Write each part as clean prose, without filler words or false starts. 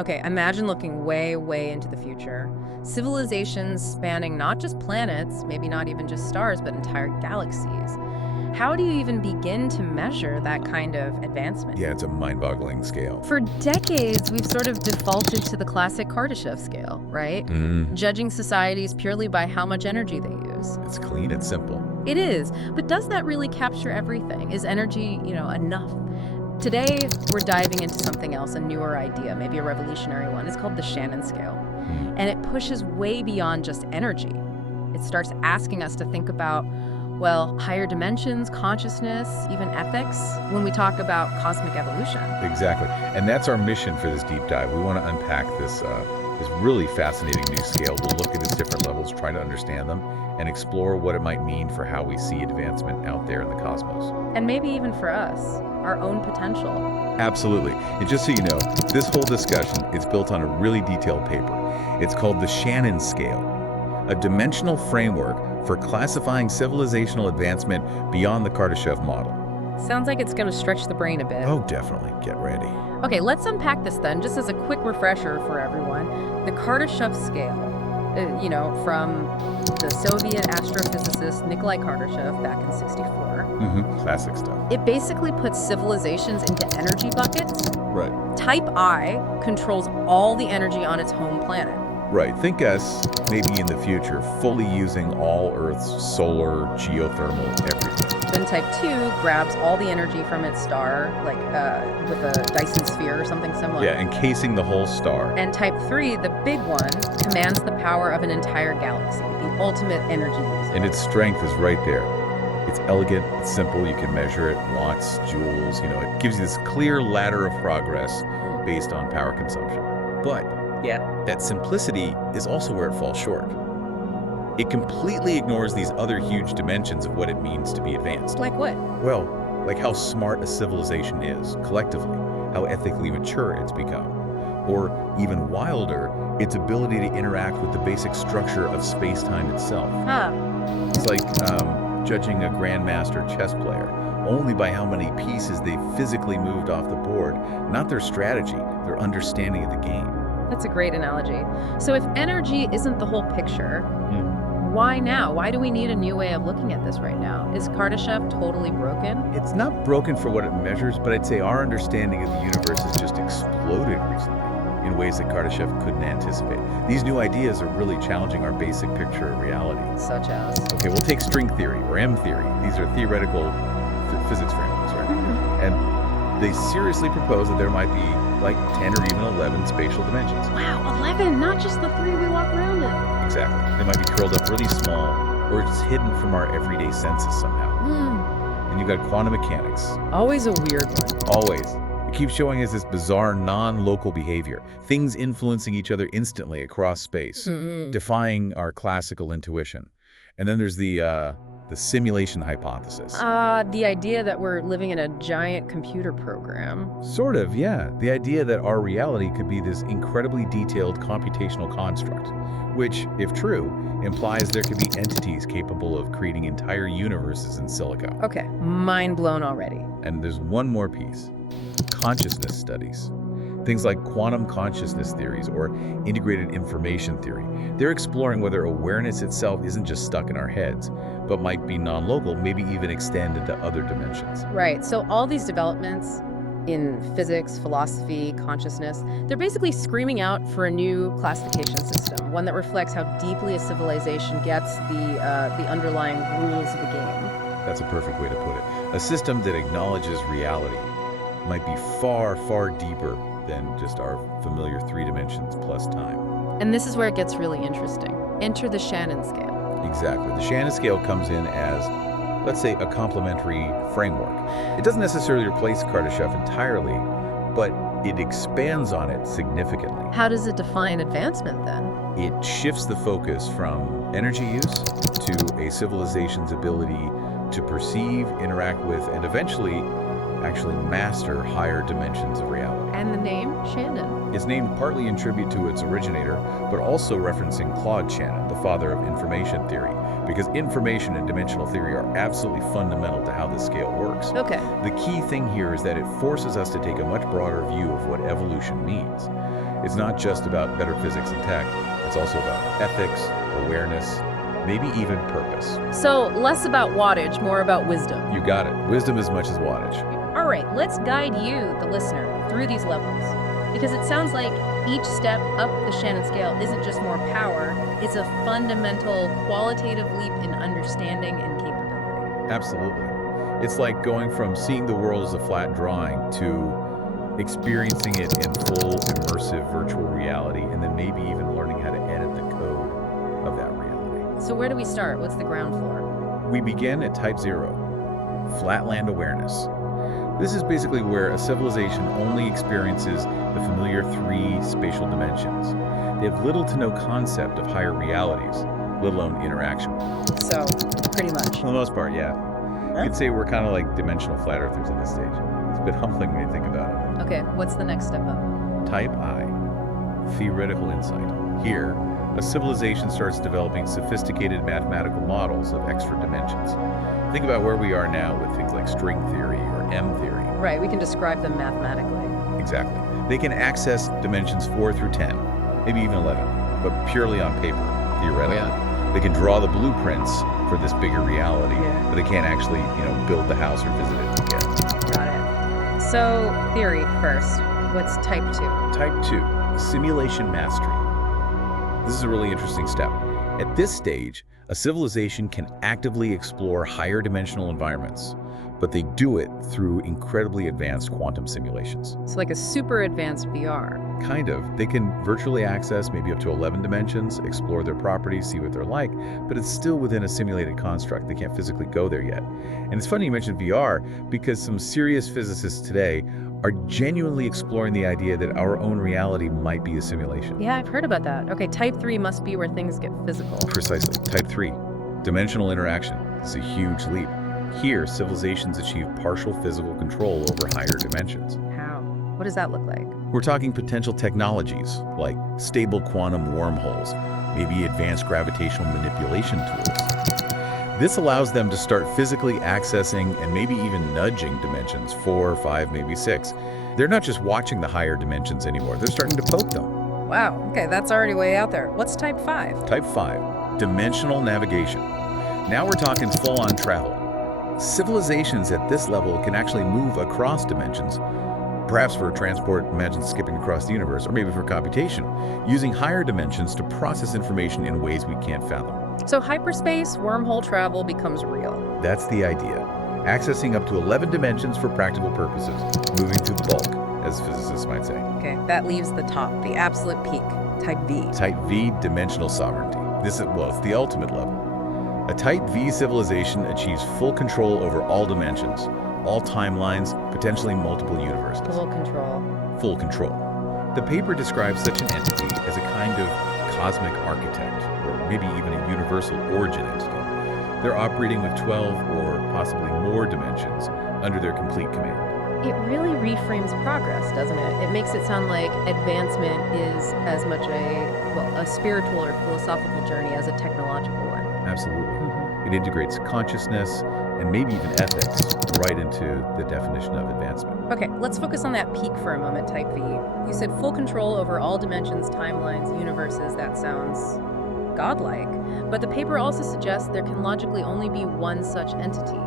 Okay, imagine looking way, way into the future. Civilizations spanning not just planets, maybe not even just stars, but entire galaxies. How do you even begin to measure that kind of advancement? Yeah, it's a mind-boggling scale. For decades, we've sort of defaulted to the classic Kardashev scale, right? Judging societies purely by how much energy they use. It's clean, it's simple. It is, but does that really capture everything? Is energy, enough? Today, we're diving into something else, a newer idea, maybe a revolutionary one. It's called the Shannon Scale. And it pushes way beyond just energy. It starts asking us to think about, well, higher dimensions, consciousness, even ethics, when we talk about cosmic evolution. Exactly. And that's our mission for this deep dive. We want to unpack this really fascinating new scale. We'll look at its different levels, try to understand them, and explore what it might mean for how we see advancement out there in the cosmos. And maybe even for us, our own potential. Absolutely. And just so you know, this whole discussion is built on a really detailed paper. It's called the Shannon Scale, a dimensional framework for classifying civilizational advancement beyond the Kardashev model. Sounds like it's going to stretch the brain a bit. Oh, definitely. Get ready. Okay, let's unpack this then, just as a quick refresher for everyone. The Kardashev Scale, from the Soviet astrophysicist Nikolai Kardashev back in '64. Classic stuff. It basically puts civilizations into energy buckets. Right. Type I controls all the energy on its home planet. Right. Think us, maybe in the future, fully using all Earth's solar, geothermal, everything. Then Type 2 grabs all the energy from its star, like with a Dyson sphere or something similar. Yeah, encasing the whole star. And Type 3, the big one, commands the power of an entire galaxy, the ultimate energy user. And its strength is right there. It's elegant, it's simple, you can measure it, watts, joules, it gives you this clear ladder of progress based on power consumption. But that simplicity is also where it falls short. It completely ignores these other huge dimensions of what it means to be advanced. Like what? Well, like how smart a civilization is, collectively, how ethically mature it's become, or even wilder, its ability to interact with the basic structure of space-time itself. It's like judging a grandmaster chess player only by how many pieces they physically moved off the board, not their strategy, their understanding of the game. That's a great analogy. So if energy isn't the whole picture, why now? Why do we need a new way of looking at this right now? Is Kardashev totally broken? It's not broken for what it measures, but I'd say our understanding of the universe has just exploded recently in ways that Kardashev couldn't anticipate. These new ideas are really challenging our basic picture of reality. Such as? Okay, we'll take string theory or M theory. These are theoretical physics frameworks, right? And they seriously propose that there might be like 10 or even 11 spatial dimensions. Wow, 11, not just the 3 we walk around in. Exactly. They might be curled up really small or just hidden from our everyday senses somehow. And you've got quantum mechanics. Always a weird one. Always. It keeps showing us this bizarre non-local behavior, things influencing each other instantly across space, defying our classical intuition. And then there's the simulation hypothesis. The idea that we're living in a giant computer program. Sort of, yeah. The idea that our reality could be this incredibly detailed computational construct, which, if true, implies there could be entities capable of creating entire universes in silico. Okay, mind blown already. And there's one more piece. Consciousness studies. Things like quantum consciousness theories or integrated information theory. They're exploring whether awareness itself isn't just stuck in our heads, but might be non-local, maybe even extend into other dimensions. Right, so all these developments in physics, philosophy, consciousness, they're basically screaming out for a new classification system, one that reflects how deeply a civilization gets the underlying rules of the game. That's a perfect way to put it. A system that acknowledges reality might be far, far deeper than just our familiar 3 dimensions plus time. And this is where it gets really interesting. Enter the Shannon Scale. Exactly. The Shannon Scale comes in as, let's say, a complementary framework. It doesn't necessarily replace Kardashev entirely, but it expands on it significantly. How does it define advancement then? It shifts the focus from energy use to a civilization's ability to perceive, interact with, and eventually actually master higher dimensions of reality. And the name, Shannon? It's named partly in tribute to its originator, but also referencing Claude Shannon, the father of information theory, because information and dimensional theory are absolutely fundamental to how this scale works. Okay. The key thing here is that it forces us to take a much broader view of what evolution means. It's not just about better physics and tech, it's also about ethics, awareness, maybe even purpose. So less about wattage, more about wisdom. You got it. Wisdom as much as wattage. All right, let's guide you, the listener, through these levels. Because it sounds like each step up the Shannon scale isn't just more power, it's a fundamental qualitative leap in understanding and capability. Absolutely. It's like going from seeing the world as a flat drawing to experiencing it in full immersive virtual reality, and then maybe even learning how to edit the code of that reality. So where do we start? What's the ground floor? We begin at Type 0, Flatland Awareness. This is basically where a civilization only experiences the familiar 3 spatial dimensions. They have little to no concept of higher realities, let alone interaction with them. So, pretty much. For the most part, yeah. You could say we're kind of like dimensional flat earthers at this stage. It's a bit humbling when you think about it. Okay, what's the next step up? Type I, Theoretical Insight. Here, a civilization starts developing sophisticated mathematical models of extra dimensions. Think about where we are now with things like string theory or M theory. Right, we can describe them mathematically. Exactly. They can access dimensions 4 through 10, maybe even 11, but purely on paper, theoretically. Yeah. They can draw the blueprints for this bigger reality, but they can't actually, build the house or visit it yet. Got it. So, theory first. What's type 2? Type 2, Simulation Mastery. This is a really interesting step. At this stage, a civilization can actively explore higher dimensional environments, but they do it through incredibly advanced quantum simulations. So like a super advanced VR. Kind of. They can virtually access maybe up to 11 dimensions, explore their properties, see what they're like, but it's still within a simulated construct. They can't physically go there yet. And it's funny you mentioned VR, because some serious physicists today are genuinely exploring the idea that our own reality might be a simulation. Yeah, I've heard about that. Okay, type 3 must be where things get physical. Precisely. Type 3, dimensional interaction. It's a huge leap. Here, civilizations achieve partial physical control over higher dimensions. How? What does that look like? We're talking potential technologies like stable quantum wormholes, maybe advanced gravitational manipulation tools. This allows them to start physically accessing and maybe even nudging dimensions 4, 5, maybe 6. They're not just watching the higher dimensions anymore, they're starting to poke them. Wow, okay, that's already way out there. What's type 5? Type 5, dimensional navigation. Now we're talking full-on travel. Civilizations at this level can actually move across dimensions, perhaps for transport, imagine skipping across the universe, or maybe for computation, using higher dimensions to process information in ways we can't fathom. So hyperspace, wormhole travel becomes real. That's the idea. Accessing up to 11 dimensions for practical purposes, moving through the bulk, as physicists might say. Okay, that leaves the top, the absolute peak, type V. Type V, dimensional sovereignty. It's the ultimate level. A Type V civilization achieves full control over all dimensions, all timelines, potentially multiple universes. Full control. Full control. The paper describes such an entity as a kind of cosmic architect, or maybe even a universal origin entity. They're operating with 12 or possibly more dimensions under their complete command. It really reframes progress, doesn't it? It makes it sound like advancement is as much a spiritual or philosophical journey as a technological one. Absolutely. It integrates consciousness and maybe even ethics right into the definition of advancement. Okay, let's focus on that peak for a moment, type V. You said full control over all dimensions, timelines, universes. That sounds godlike. But the paper also suggests there can logically only be one such entity.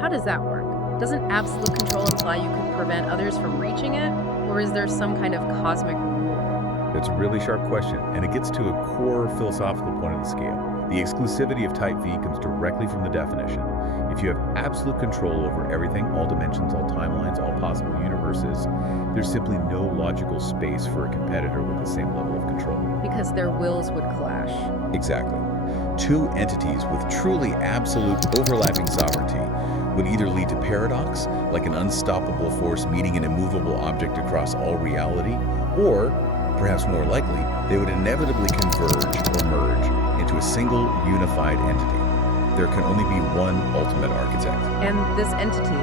How does that work? Doesn't absolute control imply you could prevent others from reaching it? Or is there some kind of cosmic rule? That's a really sharp question, and it gets to a core philosophical point of the scale. The exclusivity of Type V comes directly from the definition. If you have absolute control over everything, all dimensions, all timelines, all possible universes, there's simply no logical space for a competitor with the same level of control. Because their wills would clash. Exactly. Two entities with truly absolute overlapping sovereignty would either lead to paradox, like an unstoppable force meeting an immovable object across all reality, or, perhaps more likely, they would inevitably converge or merge into a single unified entity. There can only be one ultimate architect. And this entity,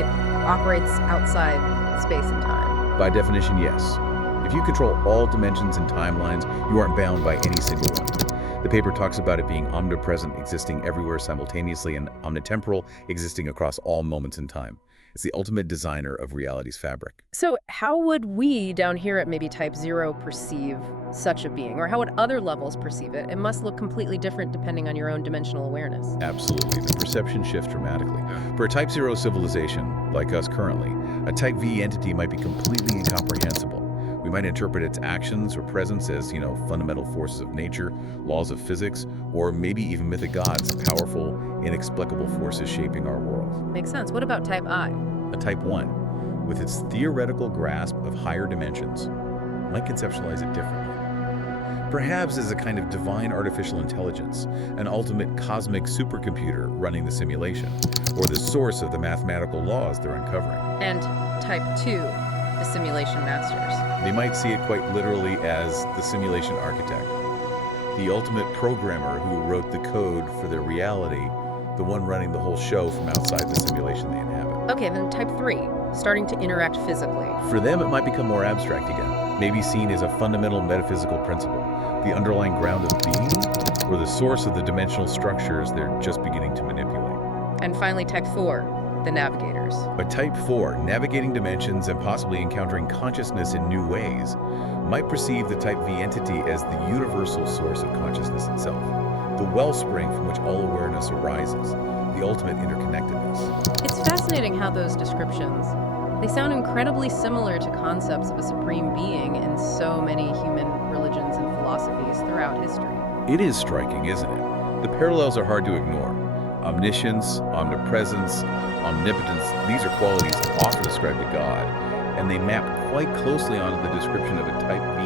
it operates outside space and time. By definition, yes. If you control all dimensions and timelines, you aren't bound by any single one. The paper talks about it being omnipresent, existing everywhere simultaneously, and omnitemporal, existing across all moments in time. It's the ultimate designer of reality's fabric. So how would we down here at maybe type 0 perceive such a being? Or how would other levels perceive it? It must look completely different depending on your own dimensional awareness. Absolutely. The perception shifts dramatically. For a type 0 civilization, like us currently, a type V entity might be completely incomprehensible. We might interpret its actions or presence as, fundamental forces of nature, laws of physics, or maybe even mythic gods, powerful, inexplicable forces shaping our world. Makes sense. What about type I? A type 1, with its theoretical grasp of higher dimensions, might conceptualize it differently. Perhaps as a kind of divine artificial intelligence, an ultimate cosmic supercomputer running the simulation, or the source of the mathematical laws they're uncovering. And type 2, the simulation masters. They might see it quite literally as the simulation architect, the ultimate programmer who wrote the code for their reality, the one running the whole show from outside the simulation they inhabit. Okay, then type 3, starting to interact physically. For them, it might become more abstract again, maybe seen as a fundamental metaphysical principle, the underlying ground of being, or the source of the dimensional structures they're just beginning to manipulate. And finally, type 4, the navigators. A type 4, navigating dimensions and possibly encountering consciousness in new ways, might perceive the type V entity as the universal source of consciousness itself, the wellspring from which all awareness arises, the ultimate interconnectedness. It's fascinating how those descriptions, they sound incredibly similar to concepts of a supreme being in so many human religions and philosophies throughout history. It is striking, isn't it? The parallels are hard to ignore. Omniscience, omnipresence, omnipotence, these are qualities often ascribed to God, and they map quite closely onto the description of a type V